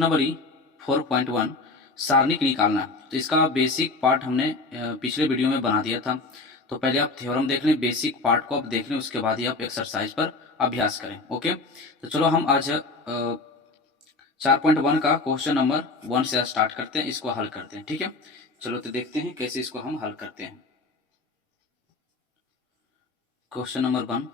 Number 4.1 सारणिक निकालना। तो इसका बेसिक पार्ट हमने पिछले वीडियो में बना दिया था। तो पहले आप थ्योरम देख लें, बेसिक पार्ट को आप देख लें, उसके बाद ही आप एक्सरसाइज पर अभ्यास करें। ओके, तो चलो हम आज 4.1 का क्वेश्चन नंबर 1 से स्टार्ट करते हैं, इसको हल करते हैं। ठीक है, चलो तो देखते हैं कैसे इसको हम हल करते हैं। क्वेश्चन नंबर 1,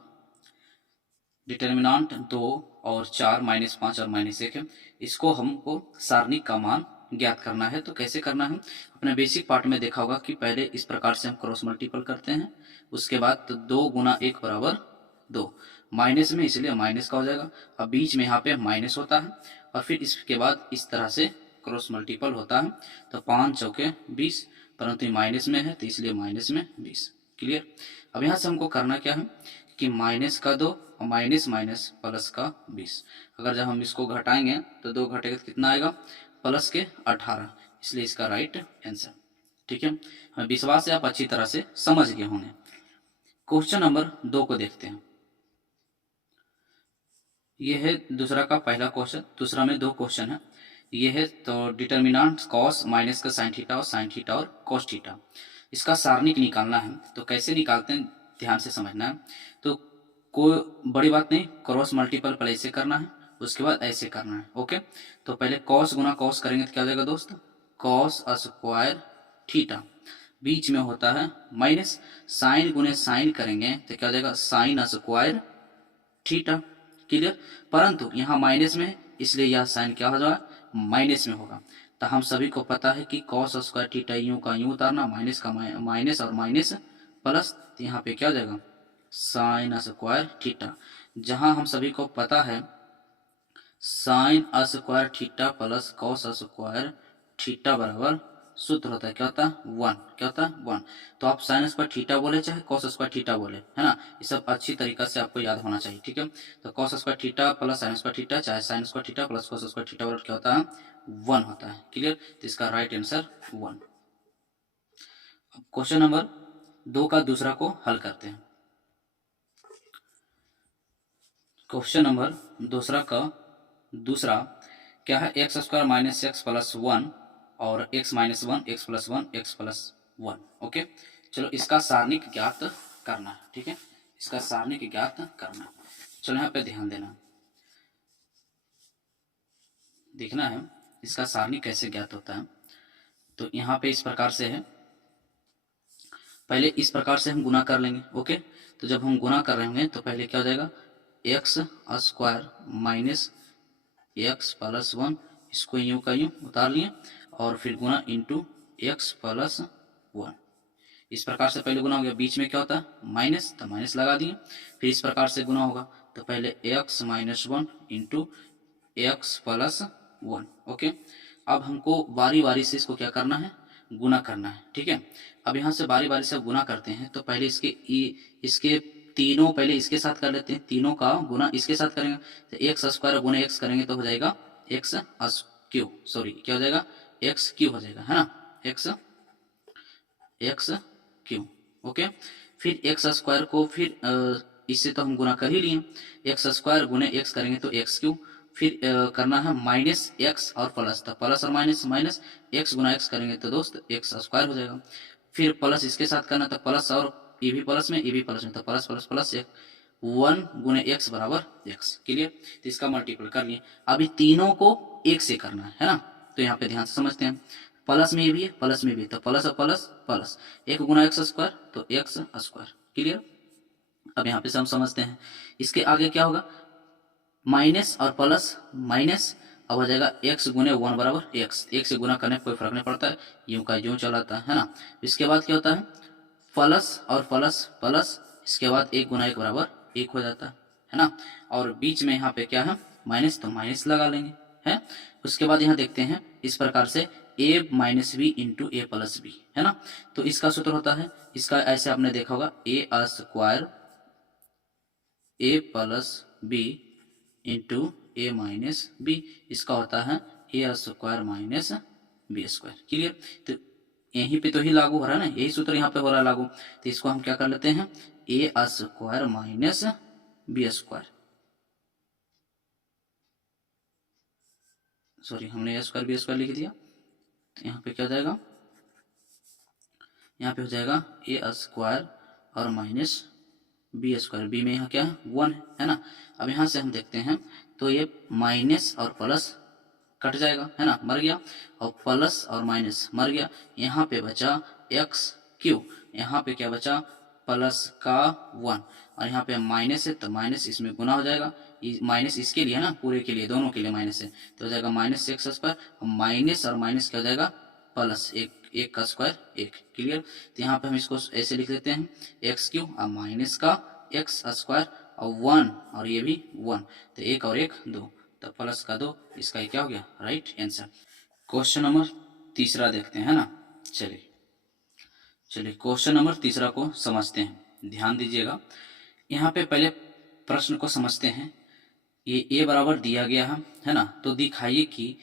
डिटर्मिनांट 2 और 4 -5 और -1 है। इसको हमको सारणिक का मान ज्ञात करना है। तो कैसे करना है, अपने बेसिक पार्ट में देखा होगा कि पहले इस प्रकार से हम क्रॉस मल्टीपल करते हैं, उसके बाद तो 2 गुना 1 बराबर 2, माइनस में इसलिए माइनस का हो जाएगा। अब बीच में यहाँ पे माइनस होता है और फिर इसके बाद इस तरह से क्रॉस मल्टीपल होता है। तो 5 चौके 20, परंतु माइनस में है तो इसलिए माइनस में 20। क्लियर। अब यहाँ से हमको करना क्या है कि माइनस का 2 और माइनस माइनस प्लस का 20। अगर जब हम इसको घटाएंगे तो 2 घटेगा तो कितना आएगा, प्लस के 18, इसलिए इसका राइट आंसर। ठीक है, हमें विश्वास है आप अच्छी तरह से समझ गए होंगे। क्वेश्चन नंबर 2 को देखते हैं। ये है दूसरा का पहला क्वेश्चन, दूसरा में 2 क्वेश्चन है। ये है तो डिटर्मिनांट कॉस माइनस का साइन थीटा और साइन थीटा और कॉस थीटा, इसका सारणिक निकालना है। तो कैसे निकालते हैं ध्यान से समझना है। तो कोई बड़ी बात नहीं, क्रॉस मल्टीपल पहले ऐसे करना है, उसके बाद ऐसे करना है। ओके, तो पहले कॉस गुना कॉस करेंगे तो क्या हो जाएगा दोस्त, कॉस स्क्वायर थीटा, बीच में होता है माइनस, साइन गुने साइन करेंगे तो क्या हो जाएगा, साइन स्क्वायर थीटा। क्लियर। परंतु यहाँ माइनस में है इसलिए यह साइन क्या हो जाएगा, माइनस में होगा। तो हम सभी को पता है कि कॉस स्क्वायर थीटा यूं का यूं उतारना, माइनस का माइनस और माइनस प्लस, तो यहाँ पे क्या हो जाएगा, साइन स्क्वायर थीटा। जहां हम सभी को पता है sign square theta plus cos square theta बराबर सूत्र होता है क्या होता है, 1। क्या होता है, 1। तो आप साइन स्क्वायर थीटा बोले चाहे कॉस स्क्वायर थीटा बोले, है ना, ये सब अच्छी तरीका से आपको याद होना चाहिए। ठीक है, तो cos square theta plus sine square theta चाहे sine square theta plus cos square theta बराबर क्या होता है, 1 होता है। क्लियर, तो इसका राइट आंसर 1। क्वेश्चन नंबर 2 का दूसरा को हल करते हैं। क्वेश्चन नंबर दूसरा का दूसरा क्या है, x square minus x plus 1 और x minus 1 x plus 1 x plus 1। Okay, चलो इसका सारणिक ज्ञात करना है। ठीक है, इसका सारणिक ज्ञात करना है। चलो यहाँ पे ध्यान देना, देखना है इसका सारणिक कैसे ज्ञात होता है। तो यहाँ पे इस प्रकार से है, पहले इस प्रकार से हम गुना कर लेंगे। ओके, तो जब हम गुना कर रहे होंगे तो पहले क्या हो जाएगा, x square minus x plus 1, इसको यूं का यूं उतार लिए और फिर गुना इंटू एक्स प्लस 1। इस प्रकार से पहले गुना हो गया, बीच में क्या होता है माइनस, तो माइनस लगा दिए। फिर इस प्रकार से गुना होगा तो पहले x minus 1 into x plus 1। Okay, अब हमको बारी बारी से इसको क्या करना है, गुना करना है। ठीक है, अब यहाँ से बारी बारी से गुना करते हैं तो पहले इसके तीनों पहले इसके साथ कर लेते हैं, तीनों का गुना इसके साथ करेंगे तो एक्स स्क्वायर गुना एक्स करेंगे तो हो जाएगा एक्स क्यू, सॉरी क्या हो जाएगा, एक्स क्यू हो जाएगा, है ना, एक्स एक्स क्यू। ओके, फिर एक्स स्क्वायर को फिर इससे तो हम गुना कर ही लिए, एक्स स्क्वायर गुने एक्स करेंगे तो एक्स क्यू, फिर करना है माइनस एक्स और प्लस, तो प्लस और माइनस माइनस, एक्स गुना एक्स करेंगे तो दोस्त एक्स स्क्वायर हो जाएगा। फिर प्लस इसके साथ करना तो प्लस और ये भी प्लस में ये भी प्लस में, तो प्लस प्लस प्लस एक 1 गुने एक्स बराबर एक्स। क्लियर, तो इसका मल्टीपल कर लिए। अभी तीनों को एक से करना है ना, तो यहाँ पे ध्यान से समझते हैं, प्लस में भी है प्लस में भी, तो प्लस और प्लस प्लस, एक गुना एक्स स्क्वायर तो एक्स स्क्वायर। क्लियर, अब यहाँ पे से हम समझते हैं इसके आगे क्या होगा, माइनस और प्लस माइनस, अब हो जाएगा एक्स गुने 1 बराबर एक्स, एक से गुना करने कोई फर्क नहीं पड़ता है, यूं का यूं चलाता है ना। इसके बाद क्या होता है, प्लस और प्लस प्लस, इसके बाद एक गुना एक बराबर एक हो जाता है ना, और बीच में यहाँ पे क्या है माइनस, तो माइनस लगा लेंगे, है। उसके बाद यहाँ देखते हैं इस प्रकार से ए माइनस बी इंटू ए प्लस बी, है ना। तो इसका सूत्र होता है, इसका ऐसे आपने देखा होगा, A square A plus B into A minus B, इसका होता है A square minus B square. Clear, तो यहीं पे तो ही लागू हो रहा है ना, यही सूत्र यहाँ पे हो रहा है लागू, तो इसको हम क्या कर लेते हैं, A square minus B square. Sorry हमने ए स्क्वायर बी स्क्वायर लिख दिया, तो यहाँ पे क्या हो जाएगा, यहाँ पे हो जाएगा ए स्क्वायर और माइनस बी स्क्वायर, बी में यहाँ क्या है 1 है ना। अब यहाँ से हम देखते हैं तो ये माइनस और प्लस कट जाएगा है ना, मर गया, और प्लस और माइनस मर गया, यहाँ पे बचा एक्स क्यू, यहाँ पे क्या बचा प्लस का 1, और यहाँ पे माइनस है तो माइनस इसमें गुना हो जाएगा, माइनस इसके लिए है ना, पूरे के लिए दोनों के लिए माइनस है, तो हो जाएगा माइनस एक्स स्क्वायर, माइनस और माइनस क्या हो जाएगा प्लस एक का स्क्वायर एक। क्लियर, तो यहाँ पे हम इसको ऐसे लिख देते हैं एक्स क्यू और माइनस का एक्स स्क्वायर और 1 और ये भी 1, तो एक और एक 2, तो प्लस का 2, इसका क्या हो गया राइट आंसर। क्वेश्चन नंबर तीसरा देखते हैं है ना। चलिए क्वेश्चन नंबर तीसरा को समझते हैं, ध्यान दीजिएगा। यहाँ पे पहले प्रश्न को समझते हैं। ये a बराबर दिया गया है ना, तो दिखाइए कि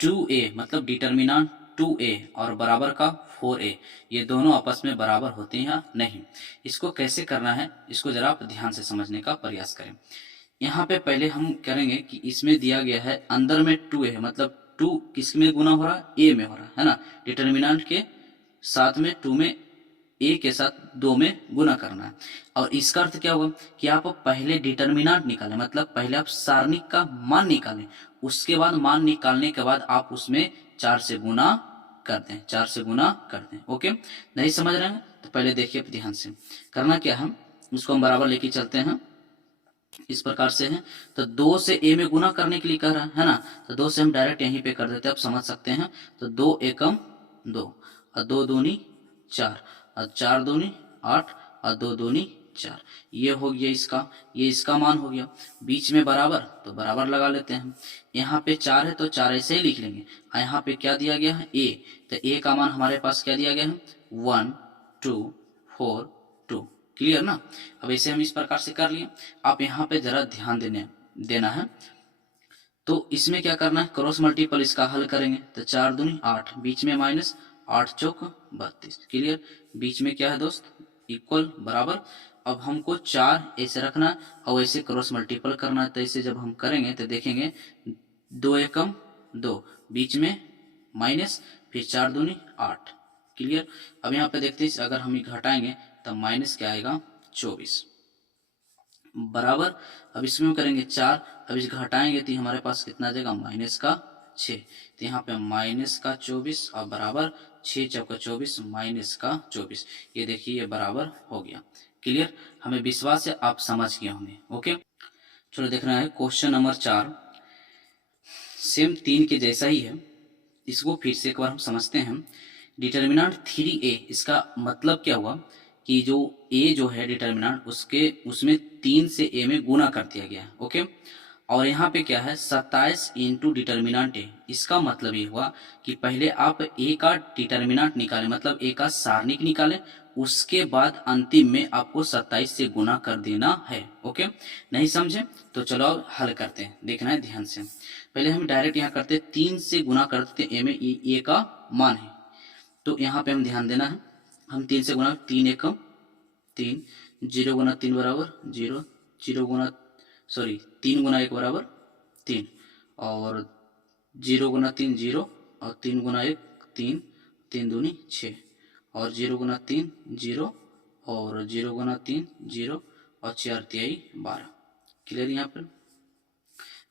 2a मतलब डिटर्मिनेंट 2a और बराबर का 4a ये दोनों आपस में बराबर होते हैं या नहीं। इसको कैसे करना है, इसको जरा आप ध्यान से समझने का प्रयास करें। यहाँ पे पहले हम करेंगे कि इसमें दिया गया है अंदर में 2a है, मतलब 2 किस में गुना हो रहा है, a में हो रहा है ना, डिटर्मिनेंट के साथ में 2 में a के साथ 2 में गुना करना है। और इसका अर्थ क्या होगा कि आप पहले डिटर्मिनेंट निकालें, मतलब पहले आप सारणिक का मान निकालें, उसके बाद मान निकालने के बाद आप उसमें 4 से गुना कर दें, 4 से गुना कर दें। ओके, नहीं समझ रहे हैं तो पहले देखिए ध्यान से करना क्या है, उसको हम बराबर लेके चलते हैं इस प्रकार से है। तो 2 से a में गुना करने के लिए कह रहा है ना, तो 2 से हम डायरेक्ट यहीं पे कर देते हैं, आप समझ सकते हैं। तो 2 एकम 2 और 2 दूनी 4 और 4 दूनी 8 और 2 दूनी 4, ये हो गया इसका, ये इसका मान हो गया। बीच में बराबर तो बराबर लगा लेते हैं, यहाँ पे 4 है तो 4 ऐसे ही लिख लेंगे, और यहाँ पे क्या दिया गया है a, तो a का मान हमारे पास क्या दिया गया है 1 2 4 2। क्लियर ना। अब ऐसे हम इस प्रकार से कर लिए। आप यहाँ पे जरा ध्यान देना है, तो इसमें क्या करना है, क्रॉस मल्टीपल इसका हल करेंगे, तो 4 दूनी 8, बीच में माइनस, 8 चौक 32। क्लियर, बीच में क्या है दोस्त इक्वल बराबर। अब हमको 4 ऐसे रखना है और ऐसे क्रॉस मल्टीपल करना है, तो ऐसे जब हम करेंगे तो देखेंगे 2 एकम 2, बीच में माइनस, फिर 4 दूनी 8। क्लियर, अब यहाँ पे देखते हैं अगर हम घटाएंगे तब माइनस क्या आएगा 24 बराबर। अब इसमें करेंगे 4, अब इस घटाएंगे तो हमारे पास कितना आ जाएगा माइनस का 6, तो यहाँ पे माइनस का 24 और बराबर 6 चौका 24 माइनस का 24, ये देखिए ये बराबर हो गया। क्लियर, हमें विश्वास है आप समझ गए होंगे। ओके, चलो देखना है क्वेश्चन नंबर 4, सेम 3 के जैसा ही है, इसको फिर से एक बार हम समझते हैं। डिटर्मिनेंट 3a, इसका मतलब क्या हुआ कि जो a जो है डिटर्मिनेंट उसमें 3 से a में गुना कर दिया गया है। ओके, और यहाँ पे क्या है 27 इंटू डिटर्मिनेंट a, इसका मतलब ये हुआ कि पहले आप a का डिटर्मिनेंट निकालें, मतलब a का सारणिक निकालें, उसके बाद अंतिम में आपको 27 से गुना कर देना है। ओके, नहीं समझे तो चलो हल करते हैं, देखना है ध्यान से। पहले हम डायरेक्ट यहाँ करते 3 से गुना करते a में, a का मान है, तो यहाँ पे हम ध्यान देना है, हम 3 से गुना 3 एकम 3, 0 गुना 3 बराबर 0, 0 गुना 3 गुना 1 बराबर 3, और 0 गुना 3 0, और 3 गुना 1 3, 3 दूनी 6, और 0 गुना 3 0, और 0 गुना 3 0, और 4 तिहाई 12। क्लियर, यहाँ पर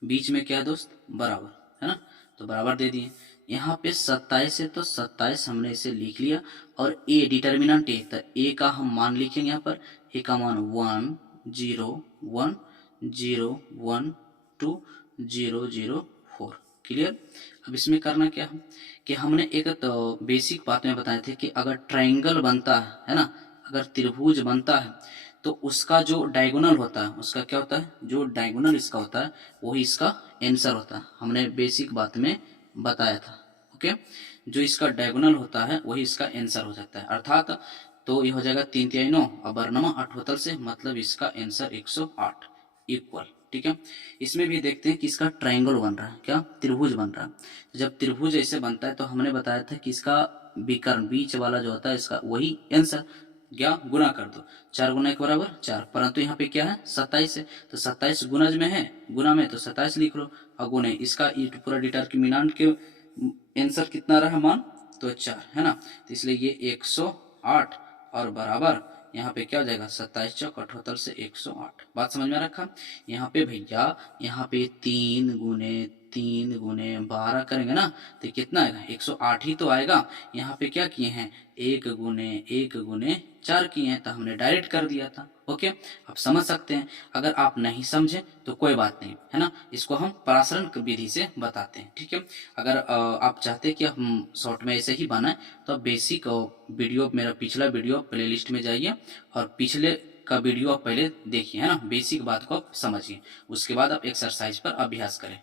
बीच में क्या है दोस्त बराबर है ना, तो बराबर दे दिए। यहाँ पे 27 है तो 27 हमने इसे लिख लिया, और a डिटर्मिनेंट a, तो a का हम मान लिखेंगे यहाँ पर, a का मान 1 0 1 0 1 2 0 0 4। क्लियर, अब इसमें करना क्या है कि हमने एक तो बेसिक बात में बताए थे कि अगर ट्रायंगल बनता है ना, अगर त्रिभुज बनता है तो उसका जो डायगोनल होता है, उसका क्या होता है, जो डायगोनल इसका होता है वही इसका आंसर होता है, हमने बेसिक बात में बताया था। ओके, जो इसका डायगोनल होता है वही इसका आंसर हो जाता है, अर्थात तो ये हो जाएगा 3 तिहाई 9 और बरनमा 8 होतल से, मतलब इसका आंसर 108 इक्वल। ठीक है, इसमें भी देखते हैं कि इसका ट्रायंगल बन रहा है, क्या त्रिभुज बन रहा है। जब त्रिभुज ऐसे बनता है तो हमने बताया था कि इसका विकर्ण बीच वाला जो होता है इसका वही आंसर, क्या गुना कर दो, 4 गुना 1 बराबर 4, परंतु यहाँ पे क्या है 27 है, तो 27 गुणज में है, गुना में तो 27 लिख लो, और गुने इसका पूरा डिटरमिनेंट के आंसर कितना रहा मान, तो 4 है ना, तो इसलिए ये 108 और बराबर यहाँ पे क्या हो जाएगा 27 चौक 78 से 108। बात समझ में रखा। यहाँ पे भैया यहाँ पे 3 गुने 12 करेंगे ना तो कितना आएगा 108 ही तो आएगा। यहाँ पे क्या किए हैं 1 गुने 4 किए हैं, तो हमने डायरेक्ट कर दिया था। ओके, आप समझ सकते हैं। अगर आप नहीं समझे तो कोई बात नहीं है ना, इसको हम परासरण विधि से बताते हैं। ठीक है, अगर आप चाहते हैं कि हम शॉर्ट में ऐसे ही बनाएं तो आप बेसिक वीडियो, मेरा पिछला वीडियो प्लेलिस्ट में जाइए और पिछले का वीडियो आप पहले देखिए है ना, बेसिक बात को आप समझिए, उसके बाद आप एक्सरसाइज पर अभ्यास करें।